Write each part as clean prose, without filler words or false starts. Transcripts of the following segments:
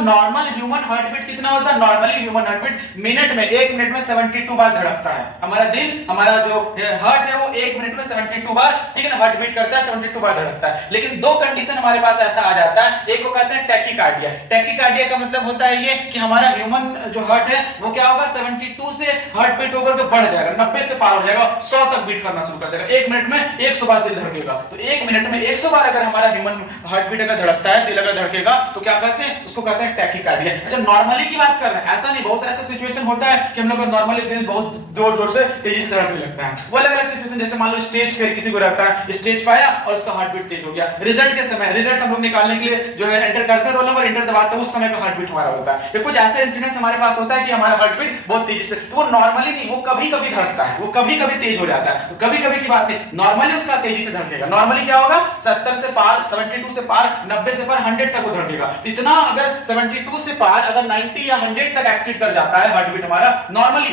Normal human heart beat कितना होता है? Normally human heart beat minute में 1 मिनट में 72 बार धड़कता है। हमारा दिल, हमारा जो हार्ट है वो 1 मिनट में 72 बार, ठीक है ना, हार्ट बीट करता है, 72 बार धड़कता है। लेकिन दो कंडीशन हमारे पास ऐसा आ जाता है, एक को कहते हैं टैकीकार्डिया। टैकीकार्डिया का मतलब होता है ये कि हमारा ह्यूमन जो हार्ट है वो क्या होगा, 72 से हार्ट बीट होकर के बढ़ जाएगा, 90 से पार हो जाएगा, 100 तक बीट करना शुरू कर देगा। 1 मिनट में 100 बार दिल धड़केगा। तो 1 मिनट में 100 बार अगर हमारा ह्यूमन हार्ट बीट अगर धड़कता है, दिल अगर धड़केगा, तो क्या कहते हैं, उसको कहते हैं टैकीकार्डिया। अच्छा, नॉर्मली की बात कर रहे हैं, ऐसा नहीं, बहुत सारा ऐसा सिचुएशन होता है कि हम लोग का नॉर्मली दिल बहुत जोर-जोर से तेजी से धड़कने लगता है। वो अलग-अलग सिचुएशन, जैसे मान लो स्टेज पे किसी को रहता है, स्टेज पे आया और उसका हार्ट बीट तेज हो गया। रिजल्ट के समय, रिजल्ट हम लोग निकालने के लिए जो है एंटर करते हैं, रोल नंबर एंटर दबाते हैं, उस समय का हार्ट बीट हमारा होता है। ये कुछ ऐसे इंसिडेंट्स हमारे पास होता है कि हमारा हार्ट बीट बहुत तेजी से, तो वो नॉर्मली नहीं, वो कभी-कभी धड़कता है, वो कभी-कभी तेज हो जाता है। तो कभी-कभी की बात नहीं, नॉर्मली उसका तेजी से धड़केगा। नॉर्मली क्या होगा, 70 से पार, 72 से पार, 90 से पार, 100 तक वो धड़केगा। तो इतना अगर 72 से पार अगर 90 या 100 तक एक्सीड कर जाता है हार्ट बीट हमारा, नॉर्मली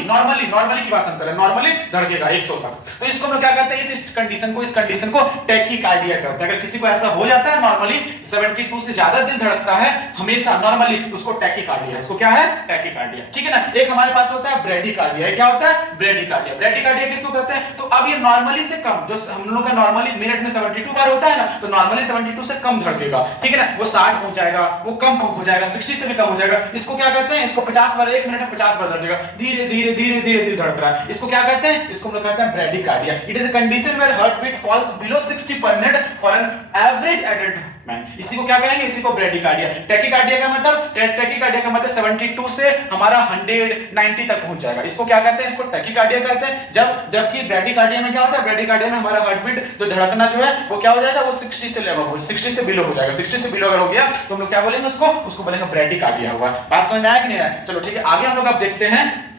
की बात हम कर रहे हैं, नॉर्मली धड़केगा 100 तक। तो इसको हम लोग क्या कहते हैं, इस कंडीशन को टैकीकार्डिया कहते हैं। अगर किसी को ऐसा हो जाता है नॉर्मली 72 से ज्यादा दिल धड़कता है हमेशा नॉर्मली, उसको टैकीकार्डिया, इसको क्या है, टैकीकार्डिया, ठीक है ना। एक हमारे पास होता है ब्रेडीकार्डिया। क्या होता है, ब्रेडीकार्डिया। ब्रेडीकार्डिया किसको कहते हैं, तो अब ये नॉर्मली से कम, जो हम लोग का नॉर्मली मिनट में 72 बार होता है ना, तो नॉर्मली 72 से कम धड़केगा, ठीक है ना। वो 60 पहुंच जाएगा, वो कम हो जाएगा, 60 से भी कम हो जाएगा। इसको क्या कहते हैं, इसको 50 बार 1 मिनट में 50 बार धड़केगा, धीरे धीरे धीरे धीरे धीरे धड़क रहा है। इसको क्या कहते हैं, इसको हम लोग कहते हैं bradycardia. It is a condition where heart beat falls below 60 per minute for an average adult man. इसी को क्या कहेंगे, इसी को ब्रेडीकार्डिया। टैकीकार्डिया का मतलब, टैकीकार्डिया का मतलब 72 से हमारा 190 तक पहुंच जाएगा। इसको क्या कहते हैं, इसको टैकीकार्डिया कहते हैं। जबकि ब्रेडीकार्डिया में क्या होता है, ब्रेडीकार्डिया में हमारा हार्ट बीट जो धड़कना जो है वो क्या हो जाएगा, वो 60 से लेवल हो, 60 से बिलो हो जाएगा। 60 से बिलो अगर हो गया तो हम लोग क्या बोलेंगे, उसको बोलेंगे ब्रेडीकार्डिया हुआ। बात समझ में आया कि नहीं आया? चलो ठीक है, आगे हम लोग अब देखते हैं